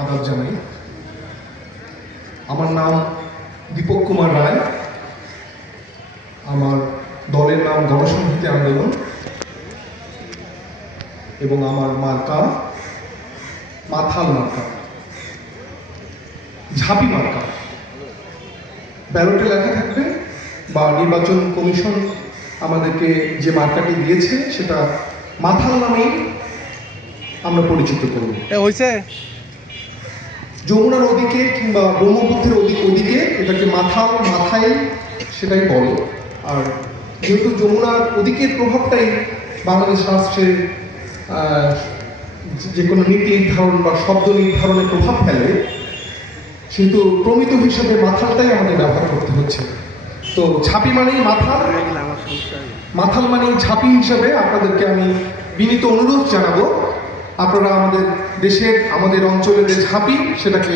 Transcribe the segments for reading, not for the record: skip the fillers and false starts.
আদাব জানাই। আমার নাম দীপক কুমার রায়। আমার দলের নাম গণসংহতি আন্দোলন এবং আমার মার্কা মাথাল মার্কা, ঝাঁপি মার্কা। ব্যালটে লেখা থাকবে বা নির্বাচন কমিশন আমাদেরকে যে মার্কাটি দিয়েছে সেটা মাথাল নামেই আমরা পরিচিত করব। হয়েছে যমুনার ওদিকে কিংবা ব্রহ্মপুত্রের ওদিকে এটাকে মাথায় সেটাই বলে। আর যেহেতু যমুনার ওদিকের প্রভাবটাই বাংলাদেশ রাষ্ট্রের যে কোনো নীতি নির্ধারণ বা শব্দ নির্ধারণে প্রভাব ফেলে, সেহেতু প্রমিত হিসেবে মাথালটাই আমাদের ব্যবহার করতে হচ্ছে। তো ঝাঁপি মানেই মাথাল মানেই ঝাঁপি হিসাবে আপনাদেরকে আমি বিনীত অনুরোধ জানাবো, আপনারা আমাদের দেশের আমাদের অঞ্চলের যে ঝাঁপি সেটাকে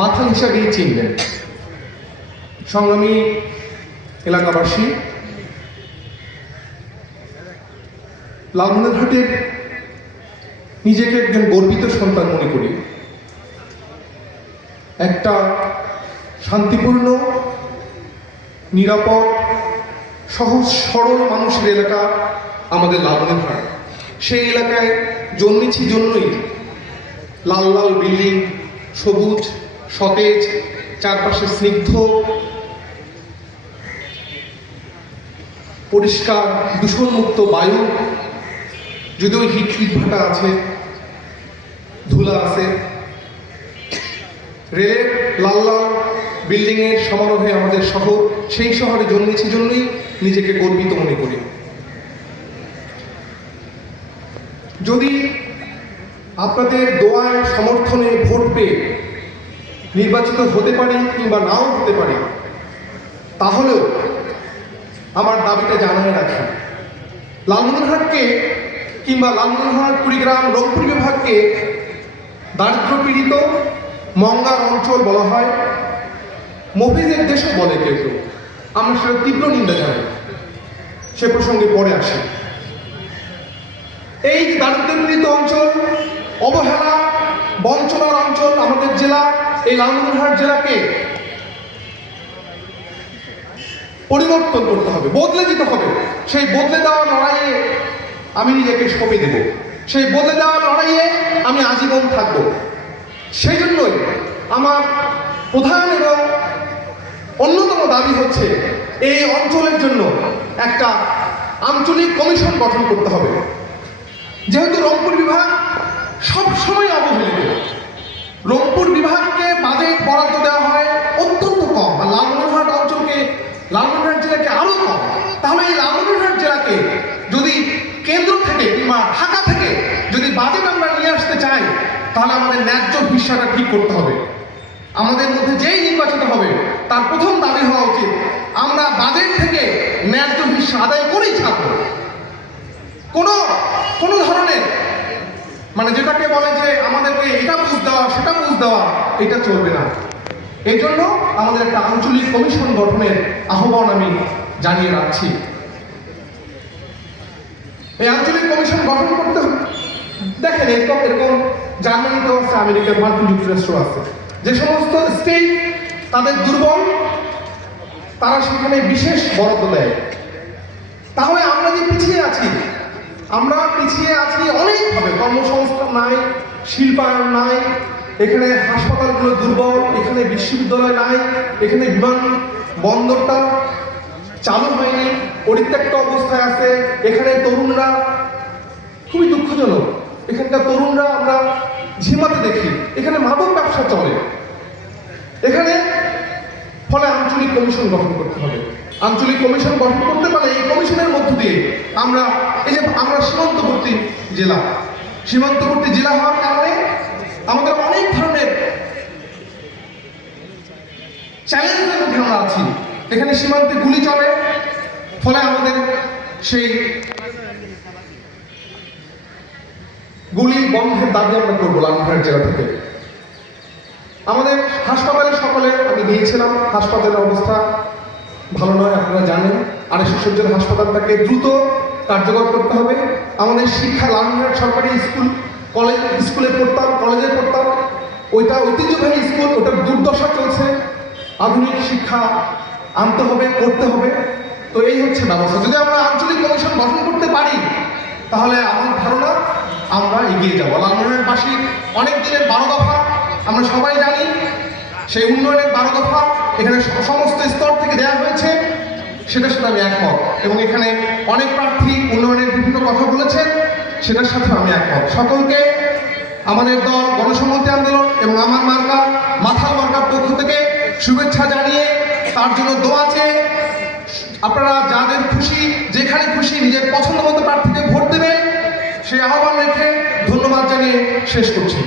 মাথাল হিসাবেই চিনবেন। সংগ্রামী এলাকাবাসী, লালমনিরহাটের নিজেকে একজন গর্বিত সন্তান মনে করি। একটা শান্তিপূর্ণ, নিরাপদ, সহজ সরল মানুষের এলাকা আমাদের লালমনিরহাট। সেই এলাকায় জন্মেছি জন্যই লাল লাল বিল্ডিং, সবুজ সতেজ, চারপাশে স্নিগ্ধ পরিষ্কার দূষণমুক্ত বায়ু, যদিও ইটভাটা আছে, ধুলা আছে। রেলের লাল লাল বিল্ডিংয়ের সমারোহে আমাদের শহর, সেই শহরে জন্মেছি জন্যই নিজেকে গর্বিত মনে করি। যদি আপনাদের দোয়ায় সমর্থনে ভোট পেয়ে নির্বাচিত হতে পারি কিংবা নাও হতে পারি, তাহলেও আমার দাবিটা জানায় রাখি, লালমনিরহাটকে কিংবা লালমনিরহাট, কুড়িগ্রাম, রংপুর বিভাগকে দারিদ্র পীড়িত মঙ্গার অঞ্চল বলা হয়, মফিজের দেশও বলে কেউ কেউ। আমরা সেটা তীব্র নিন্দা জানাই, সে প্রসঙ্গে পরে আসি। এই দারিদ্র পীড়িত অঞ্চল, অবহেলা বঞ্চনার অঞ্চল আমাদের জেলা, এই লালমনিরহাট জেলাকে পরিবর্তন করতে হবে, বদলে দিতে হবে। সেই বদলে দেওয়া লড়াইয়ে আমি নিজেকে সঁপে দেব, সেই বদলে দেওয়া লড়াইয়ে আমি আজীবন থাকব। সেই জন্যই আমার প্রধান এবং অন্যতম দাবি হচ্ছে এই অঞ্চলের জন্য একটা আঞ্চলিক কমিশন গঠন করতে হবে। যেহেতু রংপুর বিভাগ সবসময় অবহেলিত, রংপুর বিভাগকে বাজেট বরাদ্দ দেওয়া হয় অত্যন্ত কম, আর লালমনিরহাট অঞ্চলকে, লালমনিরহাট জেলাকে আরো কম। তাহলে এই লালমনিরহাট জেলাকে যদি কেন্দ্র থেকে কিংবা ঢাকা থেকে যদি বাজেট আমরা নিয়ে আসতে চাই, তাহলে আমাদের ন্যায্য হিস্সাটা ঠিক করতে হবে। আমাদের মধ্যে যেই নির্বাচিত হবে তার প্রথম দাবি হওয়া উচিত, আমরা বাজেট থেকে ন্যায্য হিস্সা আদায় করেই ছাড়বো। কোনো ধরনের মানে যেটাকে বলে যে আমাদেরকে এটা বুঝ দেওয়া সেটা বুঝ দেওয়া, এটা চলবে না। এই জন্য আমাদের একটা আঞ্চলিক কমিশন গঠনের আহ্বান আমি জানিয়ে রাখছি। এই আঞ্চলিক কমিশন গঠন করতে হবে। দেখেন, এরকম জার্মানিতেও আছে, আমেরিকার মার্কিন যুক্তরাষ্ট্র আছে। যে সমস্ত স্টেট তাদের দুর্বল, তারা সেখানে বিশেষ বরাদ্দ দেয়। তাহলে আমরা যে পিছিয়ে আছি, আমরা পিছিয়ে আছি অনেকভাবে। কর্মসংস্থান নাই, শিল্পায়ন নাই, এখানে হাসপাতালগুলো দুর্বল, এখানে বিশ্ববিদ্যালয় নাই, এখানে বিমান বন্দরটা চালু হয়নি, পরিত্যক্ত অবস্থায় আছে। এখানে তরুণরা, খুবই দুঃখজনক, এখানকার তরুণরা আমরা ঝিমাতে দেখি, এখানে মাদক ব্যবসা চলে এখানে। ফলে আঞ্চলিক কমিশন গঠন করতে হবে। আঞ্চলিক কমিশন গঠন করতে পারলে এই কমিশনের মধ্য দিয়ে আমরা, এই যে আমরা সীমান্তবর্তী জেলা হওয়ার কারণে আমাদের অনেক ধরনের চ্যালেঞ্জের মধ্যে আমরা আছি। এখানে সীমান্তে গুলি চলে, ফলে আমাদের সেই গুলি বন্ধের দাবি আমরা করবো লালমনিরহাট জেলা থেকে। আমাদের হাসপাতালে সকলে আমি গিয়েছিলাম, হাসপাতালের অবস্থা ভালো নয়, আপনারা জানেন। 250 শয্যার হাসপাতালটাকে দ্রুত কার্যকর করতে হবে। আমাদের শিক্ষা, লালমনিরহাট সরকারি স্কুলে পড়তাম, কলেজে পড়তাম, ওই ওইটা ঐতিহ্যবাহী স্কুল, ওটার দুর্দশা চলছে, আধুনিক শিক্ষা আনতে হবে, করতে হবে। তো এই হচ্ছে ব্যবস্থা। যদি আমরা আঞ্চলিক কমিশন গঠন করতে পারি তাহলে আমার ধারণা আমরা এগিয়ে যাবো। লালমনিরহাট বাসী অনেক দিনের 12 দফা আমরা সবাই জানি, সেই উন্নয়নের 12 দফা এখানে সমস্ত স্তর থেকে দেওয়া হয়েছে, সেটার সাথে আমি একমত। এবং এখানে অনেক প্রার্থী উন্নয়নের বিভিন্ন কথা বলেছেন, সেটার সাথে আমি একমত। সকলকে আমাদের দল গণসংহতি আন্দোলন এবং আমার মার্কা মাথাল মার্কার পক্ষ থেকে শুভেচ্ছা জানিয়ে, তার জন্য দোয়া চেয়ে, আপনারা যাদের খুশি যেখানে খুশি নিজের পছন্দ মতো প্রার্থীকে ভোট দেবেন সেই আহ্বান রেখে ধন্যবাদ জানিয়ে শেষ করছি।